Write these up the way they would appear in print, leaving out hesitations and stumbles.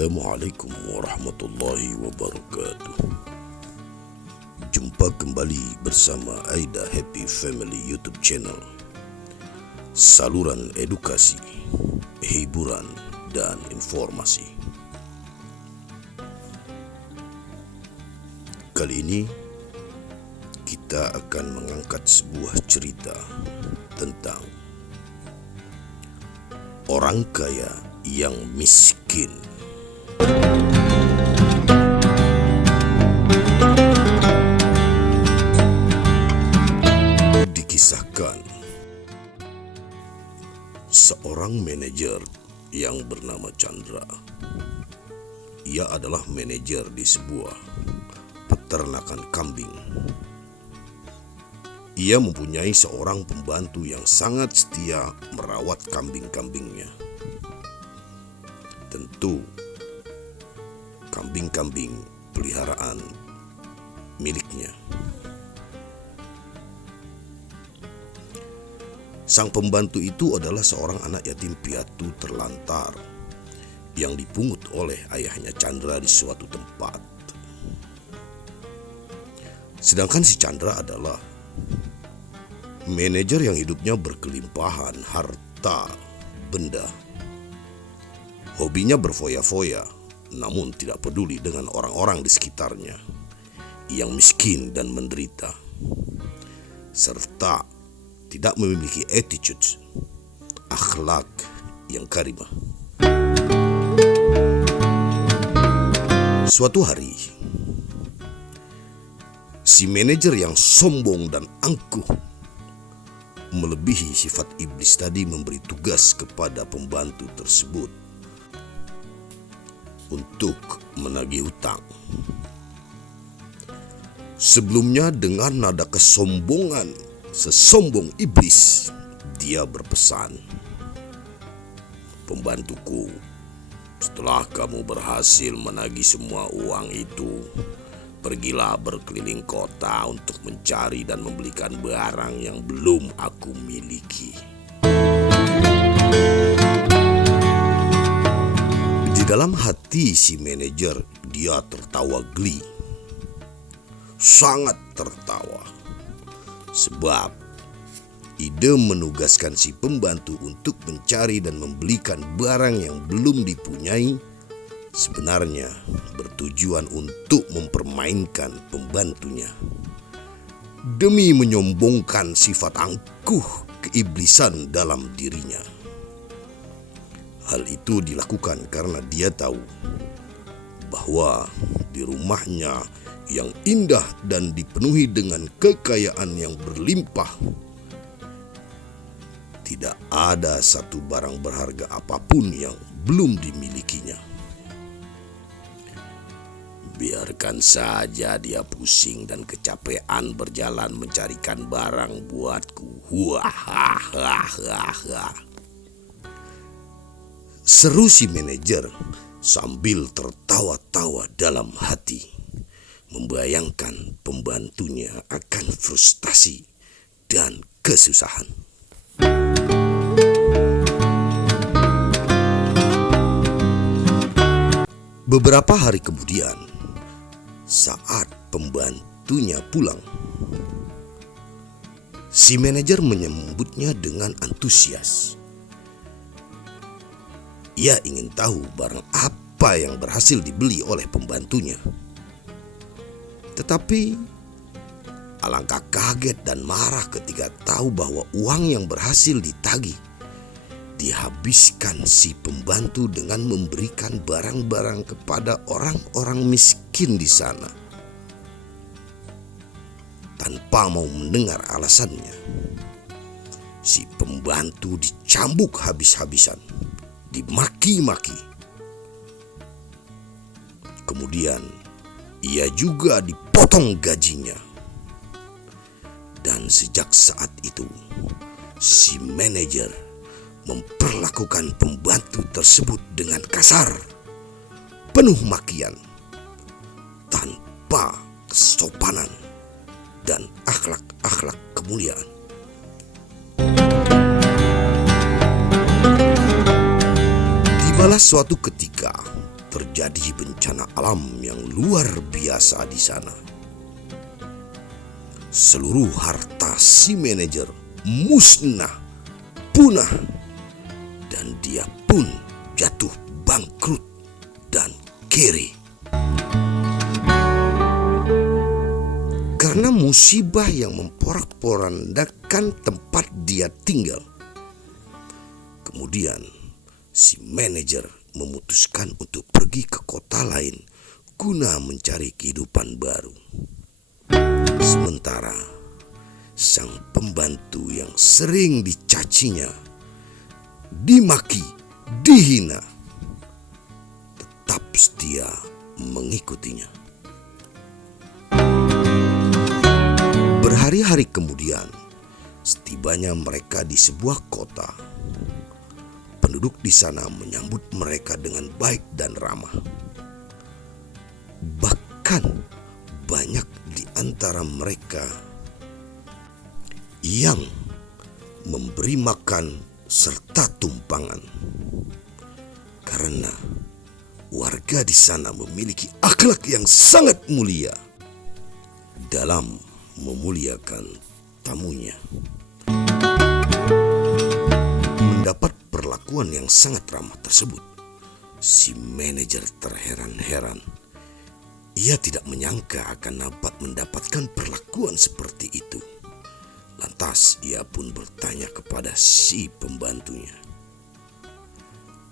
Assalamualaikum warahmatullahi wabarakatuh. Jumpa kembali bersama Aida Happy Family YouTube channel, saluran edukasi, hiburan, dan informasi. Kali ini kita akan mengangkat sebuah cerita tentang orang kaya yang miskin. Dikisahkan, seorang manajer yang bernama Chandra. Ia adalah manajer di sebuah peternakan kambing. Ia mempunyai seorang pembantu yang sangat setia merawat kambing-kambingnya. Tentu, kambing-kambing peliharaan miliknya. Sang pembantu itu adalah seorang anak yatim piatu terlantar yang dipungut oleh ayahnya Chandra di suatu tempat. Sedangkan si Chandra adalah manajer yang hidupnya berkelimpahan harta benda. Hobinya berfoya-foya, namun tidak peduli dengan orang-orang di sekitarnya yang miskin dan menderita, serta tidak memiliki attitude, akhlak yang karimah. Suatu hari, si manajer yang sombong dan angkuh melebihi sifat iblis tadi memberi tugas kepada pembantu tersebut untuk menagih hutang. Sebelumnya dengan nada kesombongan sesombong iblis, dia berpesan, "Pembantuku, setelah kamu berhasil menagih semua uang itu, pergilah berkeliling kota untuk mencari dan membelikan barang yang belum aku miliki." Di dalam hati si manajer, dia tertawa geli. Sangat tertawa. Sebab ide menugaskan si pembantu untuk mencari dan membelikan barang yang belum dipunyai sebenarnya bertujuan untuk mempermainkan pembantunya demi menyombongkan sifat angkuh keiblisan dalam dirinya. Hal itu dilakukan karena dia tahu bahwa di rumahnya yang indah dan dipenuhi dengan kekayaan yang berlimpah, tidak ada satu barang berharga apapun yang belum dimilikinya. Biarkan saja dia pusing dan kecapean berjalan mencarikan barang buatku. Seru si manajer sambil tertawa-tawa dalam hati, membayangkan pembantunya akan frustasi dan kesusahan. Beberapa hari kemudian, saat pembantunya pulang, si manajer menyambutnya dengan antusias. Ia ingin tahu barang apa yang berhasil dibeli oleh pembantunya. Tetapi alangkah kaget dan marah ketika tahu bahwa uang yang berhasil ditagih dihabiskan si pembantu dengan memberikan barang-barang kepada orang-orang miskin di sana. Tanpa mau mendengar alasannya, si pembantu dicambuk habis-habisan, dimaki-maki. Kemudian ia juga dipotong gajinya. Dan sejak saat itu, si manajer memperlakukan pembantu tersebut dengan kasar, penuh makian, tanpa kesopanan dan akhlak-akhlak kemuliaan. Tibalah suatu ketika terjadi bencana alam yang luar biasa di sana. Seluruh harta si manajer musnah, punah, dan dia pun jatuh bangkrut dan kere. Karena musibah yang memporak-porandakan tempat dia tinggal. Kemudian si manajer memutuskan untuk pergi ke kota lain guna mencari kehidupan baru. Sementara sang pembantu yang sering dicacinya, dimaki, dihina, tetap setia mengikutinya. Berhari-hari kemudian, setibanya mereka di sebuah kota, penduduk di sana menyambut mereka dengan baik dan ramah. Bahkan banyak di antara mereka yang memberi makan serta tumpangan, karena warga di sana memiliki akhlak yang sangat mulia dalam memuliakan tamunya. Mendapat perlakuan yang sangat ramah tersebut, si manajer terheran-heran. Ia tidak menyangka akan dapat mendapatkan perlakuan seperti itu. Lantas ia pun bertanya kepada si pembantunya.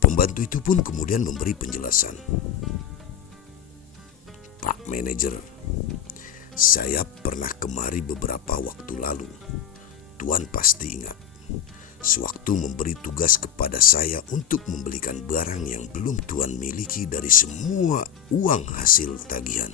Pembantu itu pun kemudian memberi penjelasan. Pak manajer, saya pernah kemari beberapa waktu lalu. Tuan pasti ingat, sewaktu memberi tugas kepada saya untuk membelikan barang yang belum Tuan miliki dari semua uang hasil tagihan.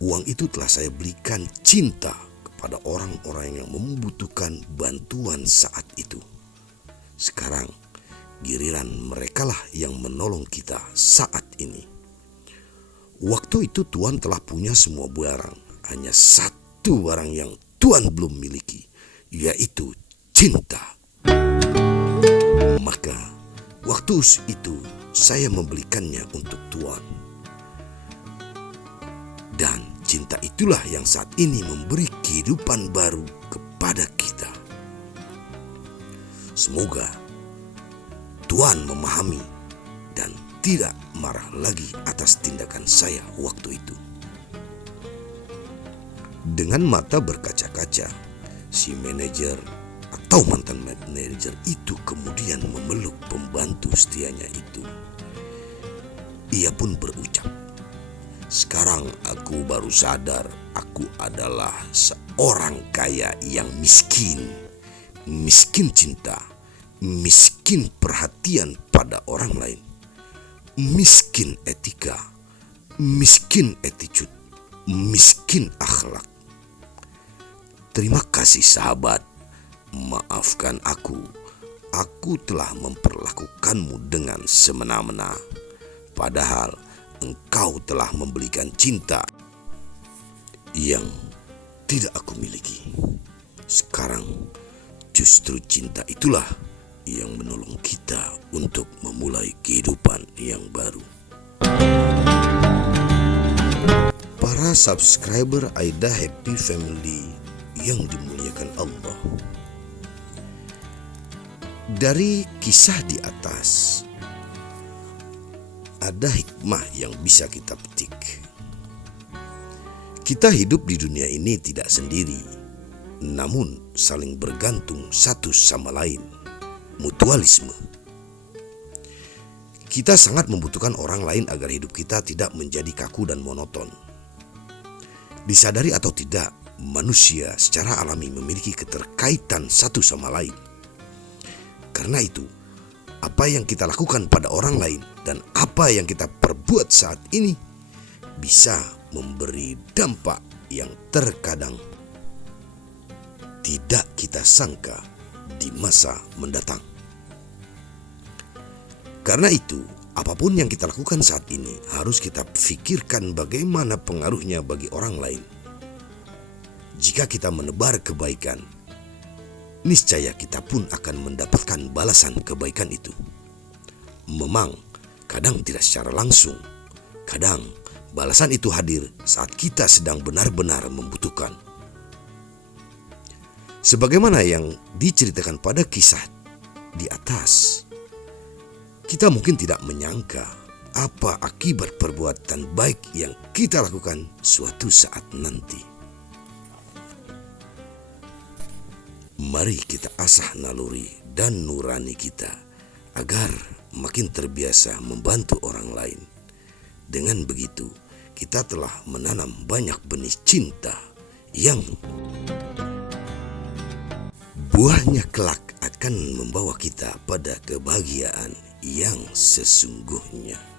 Uang itu telah saya belikan cinta kepada orang-orang yang membutuhkan bantuan saat itu. Sekarang giliran merekalah yang menolong kita saat ini. Waktu itu Tuan telah punya semua barang, hanya satu barang yang Tuan belum miliki, yaitu cinta. Maka waktu itu saya membelikannya untuk Tuan. Dan cinta itulah yang saat ini memberi kehidupan baru kepada kita. Semoga Tuan memahami dan tidak marah lagi atas tindakan saya waktu itu. Dengan mata berkaca-kaca, si manajer atau mantan manajer itu kemudian memeluk pembantu setianya itu. Ia pun berucap, "Sekarang aku baru sadar aku adalah seorang kaya yang miskin. Miskin cinta, miskin perhatian pada orang lain, miskin etika, miskin attitude, miskin akhlak. Terima kasih sahabat, maafkan aku. Aku telah memperlakukanmu dengan semena-mena. Padahal engkau telah membelikan cinta yang tidak aku miliki. Sekarang justru cinta itulah yang menolong kita untuk memulai kehidupan yang baru." Para subscriber Aida Happy Family yang dimuliakan Allah, dari kisah di atas ada hikmah yang bisa kita petik. Kita hidup di dunia ini tidak sendiri, namun saling bergantung satu sama lain. Mutualisme. Kita sangat membutuhkan orang lain agar hidup kita tidak menjadi kaku dan monoton. Disadari atau tidak, manusia secara alami memiliki keterkaitan satu sama lain. Karena itu, apa yang kita lakukan pada orang lain dan apa yang kita perbuat saat ini bisa memberi dampak yang terkadang tidak kita sangka di masa mendatang. Karena itu, apapun yang kita lakukan saat ini harus kita pikirkan bagaimana pengaruhnya bagi orang lain. Jika kita menebar kebaikan, niscaya kita pun akan mendapatkan balasan kebaikan itu. Memang, kadang tidak secara langsung. Kadang balasan itu hadir saat kita sedang benar-benar membutuhkan. Sebagaimana yang diceritakan pada kisah di atas, kita mungkin tidak menyangka apa akibat perbuatan baik yang kita lakukan suatu saat nanti. Mari kita asah naluri dan nurani kita agar makin terbiasa membantu orang lain. Dengan begitu, kita telah menanam banyak benih cinta yang buahnya kelak akan membawa kita pada kebahagiaan yang sesungguhnya.